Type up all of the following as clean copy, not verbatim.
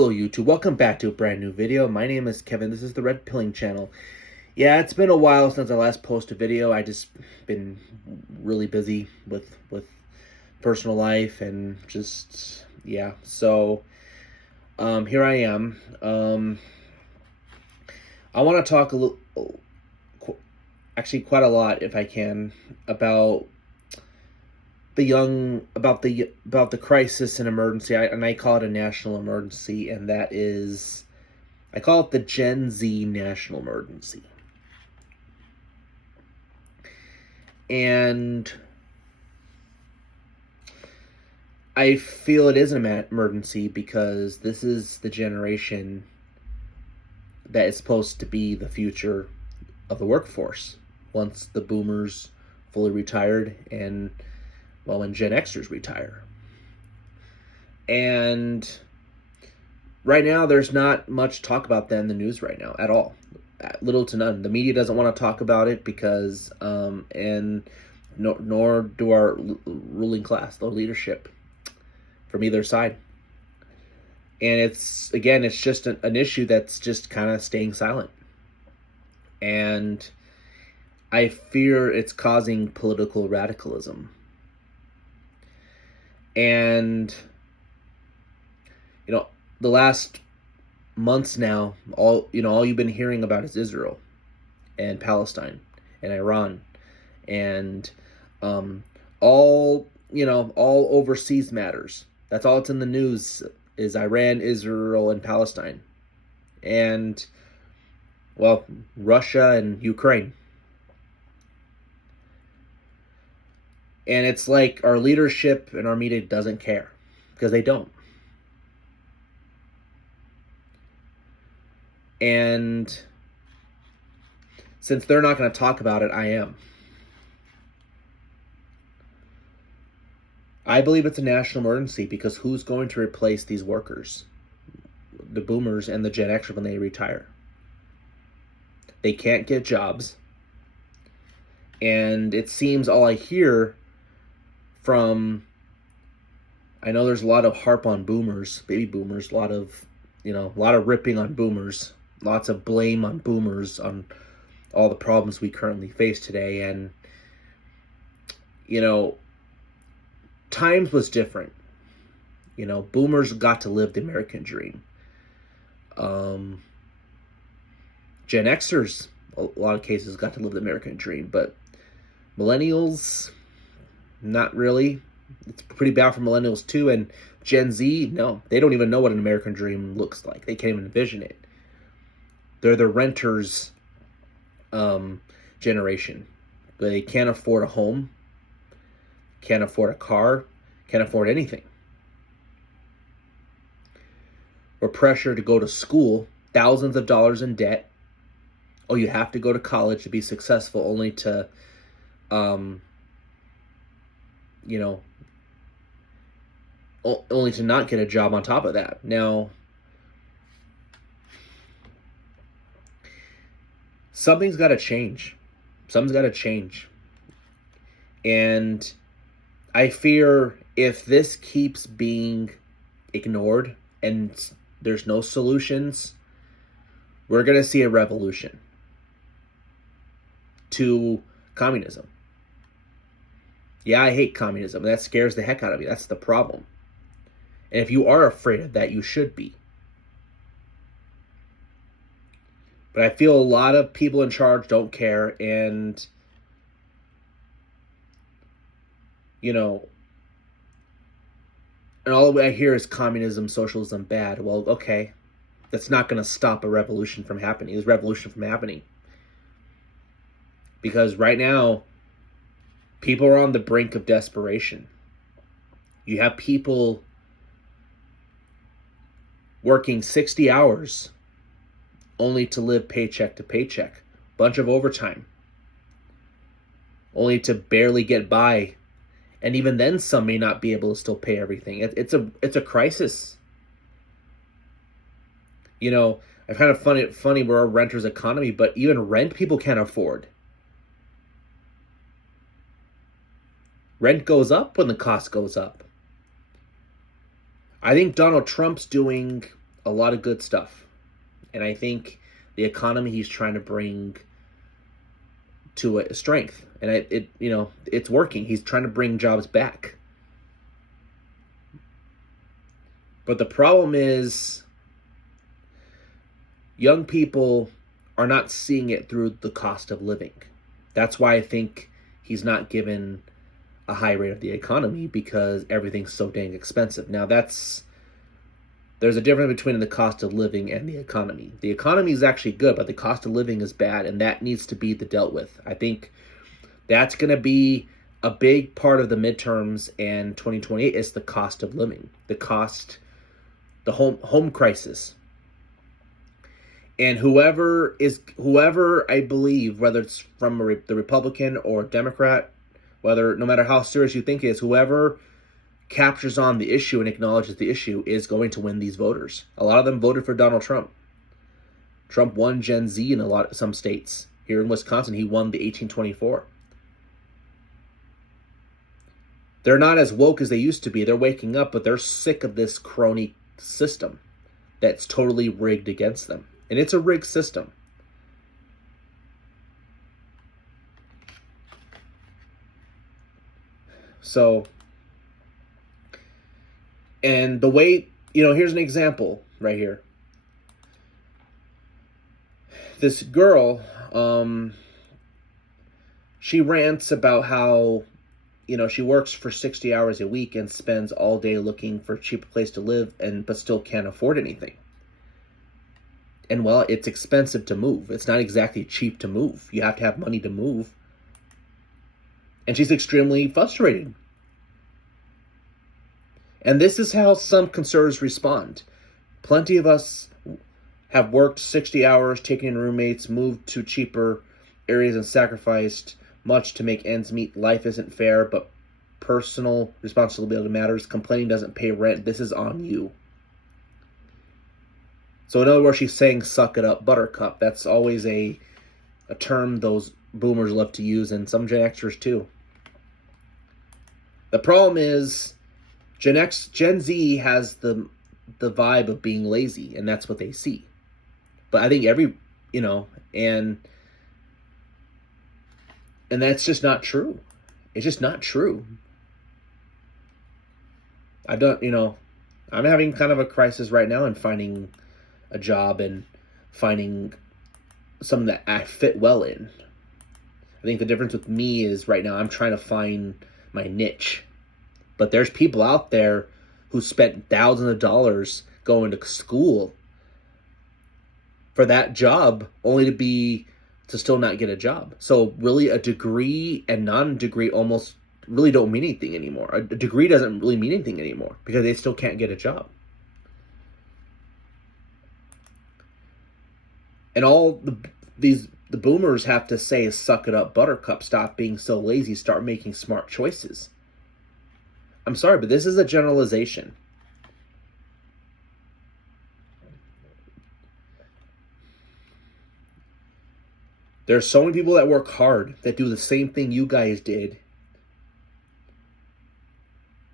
Hello YouTube, welcome back to a brand new video. My name is Kevin, this is the Red Pilling channel. Yeah, it's been a while since I last posted a video. I just been really busy with personal life and just, yeah. So, here I am. I want to talk a little, actually quite a lot if I can, about the crisis and emergency, and I call it a national emergency, and that is, I call it the GenZ National Emergency. And I feel it is an emergency because this is the generation that is supposed to be the future of the workforce once the boomers fully retired and, well, when Gen Xers retire. And right now, there's not much talk about that in the news right now at all. Little to none. The media doesn't want to talk about it because, nor do our ruling class, the leadership from either side. And it's just an issue that's just kind of staying silent. And I fear it's causing political radicalism. And, the last months now, all you've been hearing about is Israel and Palestine and Iran and all overseas matters. That's all that's in the news is Iran, Israel, and Palestine, and, well, Russia and Ukraine. And it's like our leadership and our media doesn't care, because they don't. And since they're not going to talk about it, I am. I believe it's a national emergency because who's going to replace these workers? The boomers and the Gen Xers when they retire. They can't get jobs. And it seems all I hear from, I know there's a lot of harp on boomers, baby boomers, a lot of ripping on boomers, lots of blame on boomers on all the problems we currently face today. And, times was different. Boomers got to live the American dream. Gen Xers, a lot of cases, got to live the American dream, but millennials, not really. It's pretty bad for millennials too. And Gen Z, no, they don't even know what an American dream looks like. They can't even envision it. They're the renters generation. They can't afford a home, can't afford a car, can't afford anything. We're pressured to go to school, thousands of dollars in debt. Oh, you have to go to college to be successful, only to only to not get a job on top of that. Now, something's got to change. Something's got to change. And I fear if this keeps being ignored and there's no solutions, we're going to see a revolution to communism. Yeah, I hate communism. That scares the heck out of me. That's the problem. And if you are afraid of that, you should be. But I feel a lot of people in charge don't care, and, and all I hear is communism, socialism, bad. Well, okay, that's not going to stop a revolution from happening. There's revolution from happening. Because right now, people are on the brink of desperation. You have people working 60 hours only to live paycheck to paycheck. Bunch of overtime. Only to barely get by. And even then, some may not be able to still pay everything. It's a crisis. I find it funny we're a renter's economy, but even rent people can't afford. Rent goes up when the cost goes up. I think Donald Trump's doing a lot of good stuff. And I think the economy he's trying to bring to a strength, and it's working. He's trying to bring jobs back. But the problem is young people are not seeing it through the cost of living. That's why I think he's not given a high rate of the economy, because everything's so dang expensive. Now there's a difference between the cost of living and the economy. The economy is actually good, but the cost of living is bad, and that needs to be dealt with. I think that's going to be a big part of the midterms and 2028 is the cost of living, the home crisis. And whoever I believe, whether it's from the Republican or Democrat, no matter how serious you think it is, whoever captures on the issue and acknowledges the issue is going to win these voters. A lot of them voted for Donald Trump. Trump won Gen Z in some states. Here in Wisconsin, he won the 1824. They're not as woke as they used to be. They're waking up, but they're sick of this crony system that's totally rigged against them. And it's a rigged system. So, and the way, here's an example right here. This girl, she rants about how, she works for 60 hours a week and spends all day looking for a cheap place to live but still can't afford anything. And well, it's expensive to move. It's not exactly cheap to move. You have to have money to move. And she's extremely frustrated. And this is how some conservatives respond. Plenty of us have worked 60 hours, taken in roommates, moved to cheaper areas, and sacrificed much to make ends meet. Life isn't fair, but personal responsibility matters. Complaining doesn't pay rent. This is on you. So in other words, she's saying, suck it up, buttercup. That's always a term those boomers love to use, and some Gen Xers too. The problem is Gen Z has the vibe of being lazy, and that's what they see. But I think and that's just not true. It's just not true. I'm having kind of a crisis right now in finding a job and finding something that I fit well in. I think the difference with me is right now I'm trying to find my niche. But there's people out there who spent thousands of dollars going to school for that job only to still not get a job. So really a degree and non-degree almost really don't mean anything anymore. A degree doesn't really mean anything anymore because they still can't get a job. And all the boomers have to say is, suck it up, buttercup, stop being so lazy, start making smart choices. I'm sorry, but this is a generalization. There's so many people that work hard that do the same thing you guys did,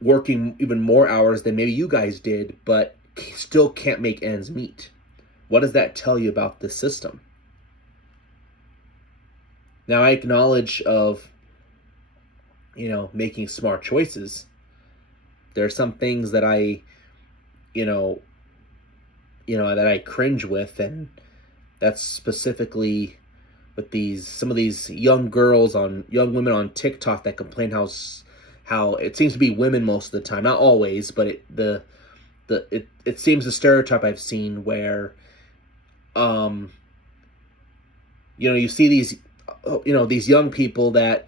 working even more hours than maybe you guys did, but still can't make ends meet. What does that tell you about the system? Now, I acknowledge of, making smart choices. There are some things that I cringe with, and that's specifically with some of these young women on TikTok that complain how it seems to be women most of the time, not always, but it seems the stereotype I've seen where you see these young people that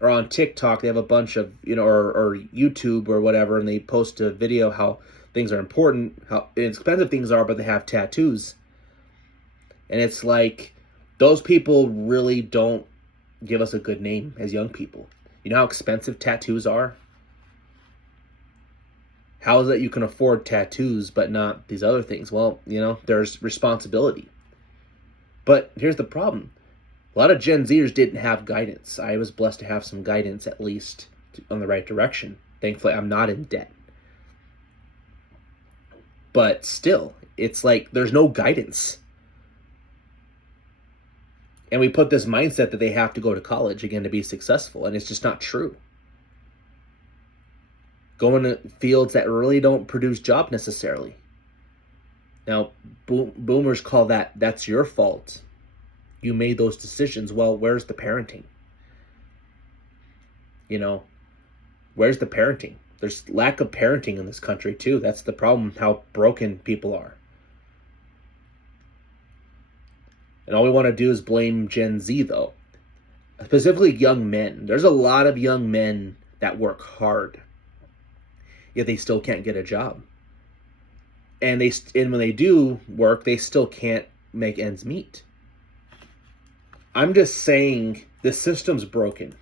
are on TikTok. They have a bunch of or YouTube or whatever, and they post a video how things are important, how expensive things are, but they have tattoos. And it's like, those people really don't give us a good name as young people. You know how expensive tattoos are? How is it you can afford tattoos but not these other things? Well, there's responsibility. But here's the problem. A lot of Gen Zers didn't have guidance. I was blessed to have some guidance, at least on the right direction. Thankfully, I'm not in debt. But still, It's like there's no guidance. And we put this mindset that they have to go to college again to be successful, and it's just not true. Going to fields that really don't produce job necessarily. Now, boomers call that's your fault. You made those decisions. Well, where's the parenting? Where's the parenting? There's lack of parenting in this country too. That's the problem, how broken people are. And all we want to do is blame Gen Z, though. Specifically young men. There's a lot of young men that work hard, yet they still can't get a job. And when they do work, they still can't make ends meet. I'm just saying the system's broken.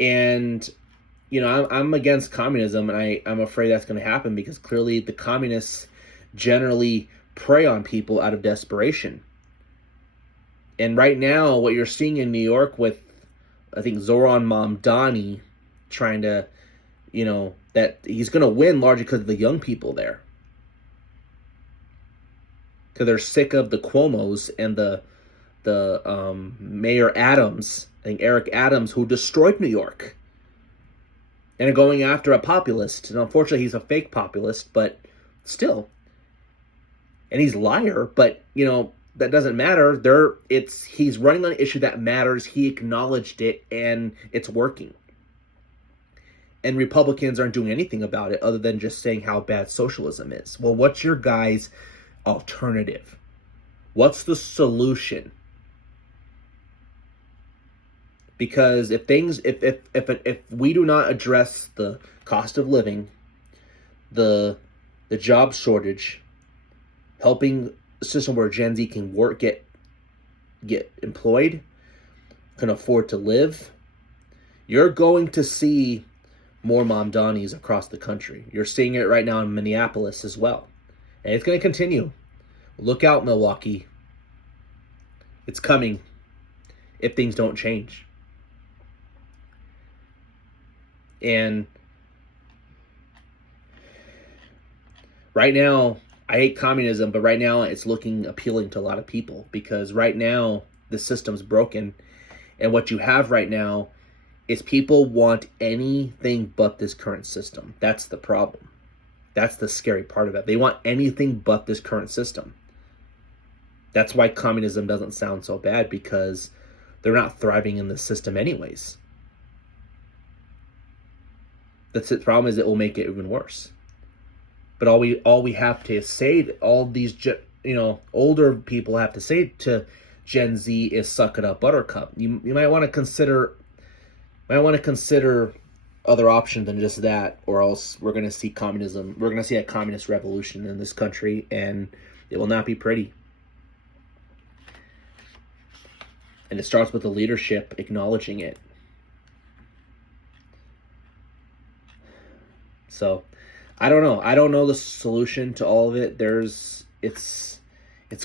And, I'm against communism, and I'm afraid that's going to happen because clearly the communists generally prey on people out of desperation. And right now, what you're seeing in New York with, I think, Zoran Mamdani trying to, that he's going to win largely because of the young people there. Because they're sick of the Cuomos and the Mayor Adams, I think Eric Adams, who destroyed New York. And are going after a populist. And unfortunately, he's a fake populist, but still. And he's a liar, but, that doesn't matter. He's running on an issue that matters. He acknowledged it, and it's working. And Republicans aren't doing anything about it other than just saying how bad socialism is. Well, what's your guys' alternative? What's the solution? Because if we do not address the cost of living, the job shortage, helping a system where Gen Z can work, get employed, can afford to live, you're going to see more Mamdanis across the country. You're seeing it right now in Minneapolis as well. And it's going to continue. Look out, Milwaukee. It's coming if things don't change. And right now, I hate communism, but right now it's looking appealing to a lot of people because right now the system's broken. And what you have right now is people want anything but this current system. That's the problem. That's the scary part of it. They want anything but this current system. That's why communism doesn't sound so bad, because they're not thriving in the system anyways. The problem is it will make it even worse. But all we have to say, all these older people have to say to Gen Z is suck it up, Buttercup. You might want to consider other options than just that, or else we're going to see communism. We're going to see a communist revolution in this country, and it will not be pretty. And it starts with the leadership acknowledging it. So, I don't know. I don't know the solution to all of it. It's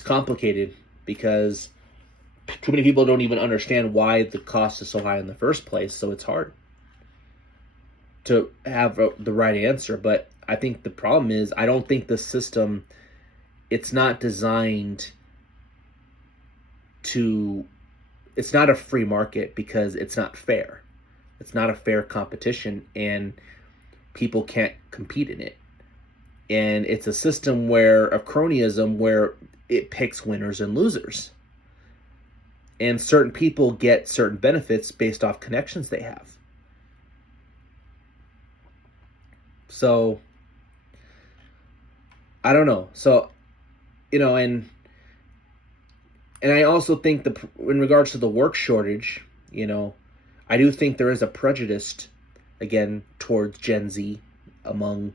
complicated because too many people don't even understand why the cost is so high in the first place. So it's hard to have the right answer. But I think the problem is I don't think the system, it's not designed to, it's not a free market because it's not fair. It's not a fair competition, and people can't compete in it. And it's a system of cronyism where it picks winners and losers. And certain people get certain benefits based off connections they have. So, I don't know. So, and I also think in regards to the work shortage, I do think there is a prejudice, again, towards Gen Z among,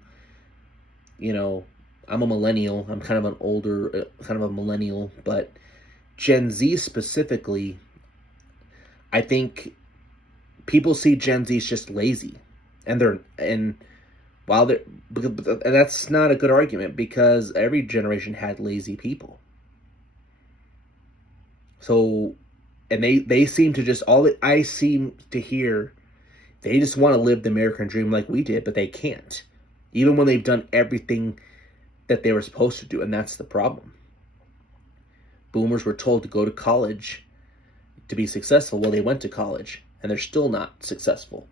I'm a millennial. I'm kind of an older, kind of a millennial, but Gen Z specifically, I think people see Gen Z as just lazy, and that's not a good argument because every generation had lazy people. So, and they seem to just, all that I seem to hear, they just want to live the American dream like we did, but they can't. Even when they've done everything that they were supposed to do, and that's the problem. Boomers were told to go to college to be successful. Well, they went to college, and they're still not successful.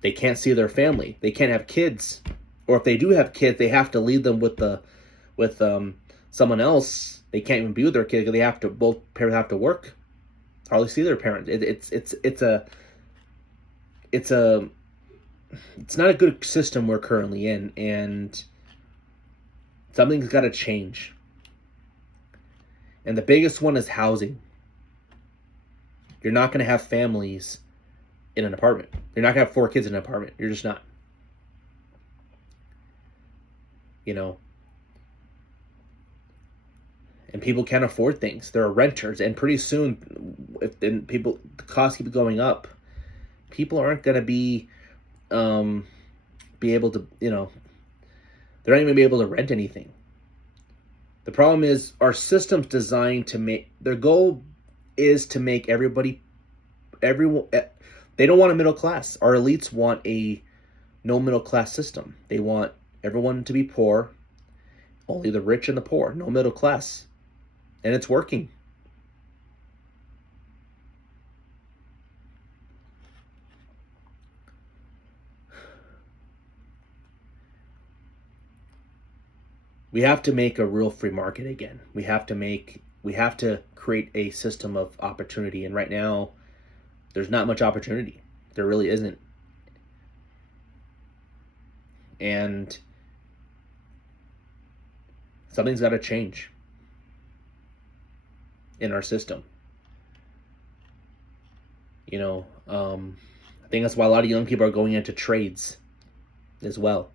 They can't see their family. They can't have kids. Or if they do have kids, they have to leave them with someone else. They can't even be with their kid because both parents have to work. Hardly see their parents. It's not a good system we're currently in, and something's got to change. And the biggest one is housing. You're not going to have families in an apartment. You're not going to have 4 kids in an apartment. You're just not. You know. And people can't afford things. They're renters, and pretty soon, the costs keep going up, people aren't going to be able to, they're not even going to be able to rent anything. The problem is our system's designed to their goal is to make everyone, they don't want a middle class. Our elites want a no middle class system. They want everyone to be poor, only the rich and the poor, no middle class. And it's working. We have to make a real free market again. We have to create a system of opportunity. And right now, there's not much opportunity. There really isn't. And something's got to change in our system. I think that's why a lot of young people are going into trades as well.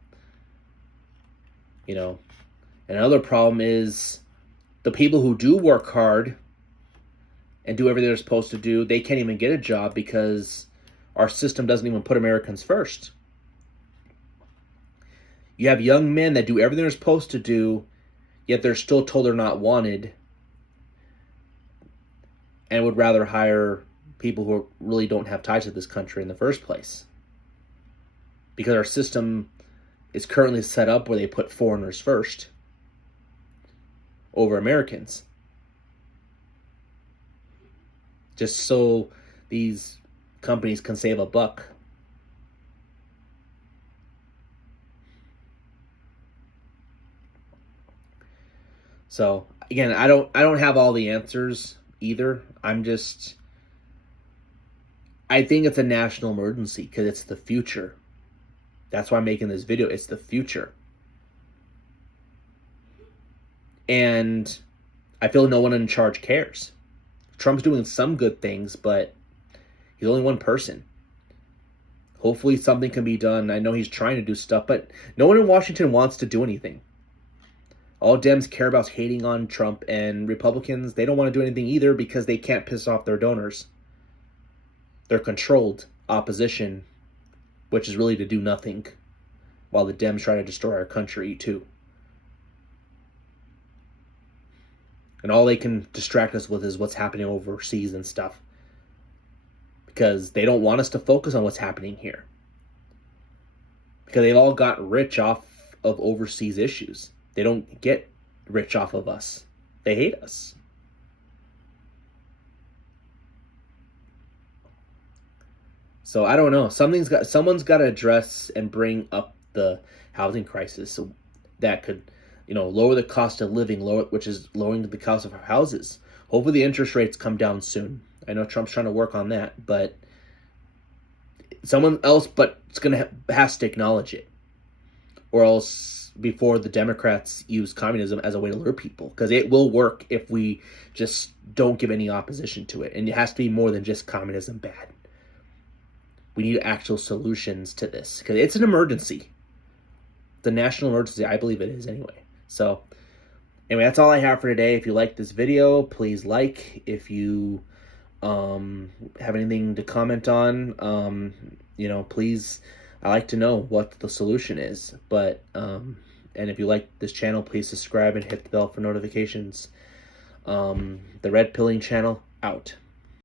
Another problem is the people who do work hard and do everything they're supposed to do, they can't even get a job because our system doesn't even put Americans first. You have young men that do everything they're supposed to do, yet they're still told they're not wanted, and would rather hire people who really don't have ties to this country in the first place. Because our system is currently set up where they put foreigners first over Americans. Just so these companies can save a buck. So again, I don't have all the answers either. I think it's a national emergency because it's the future. That's why I'm making this video. It's the future. And I feel no one in charge cares. Trump's doing some good things, but he's only one person. Hopefully something can be done. I know he's trying to do stuff, but no one in Washington wants to do anything. All Dems care about is hating on Trump, and Republicans, they don't want to do anything either because they can't piss off their donors. They're controlled opposition, which is really to do nothing, while the Dems try to destroy our country too. And all they can distract us with is what's happening overseas and stuff. Because they don't want us to focus on what's happening here. Because they've all got rich off of overseas issues. They don't get rich off of us. They hate us. So I don't know. Someone's got to address and bring up the housing crisis, so that could, lower the cost of living, which is lowering the cost of our houses. Hopefully the interest rates come down soon. I know Trump's trying to work on that, but someone else has to acknowledge it, or else before the Democrats use communism as a way to lure people, because it will work if we just don't give any opposition to it. And it has to be more than just communism bad. We need actual solutions to this, because it's an emergency. The national emergency, I believe it is anyway. So anyway, that's all I have for today. If you like this video, please like. If you have anything to comment on, please, I like to know what the solution is. But and if you like this channel, please subscribe and hit the bell for notifications. The Red Pilling channel out.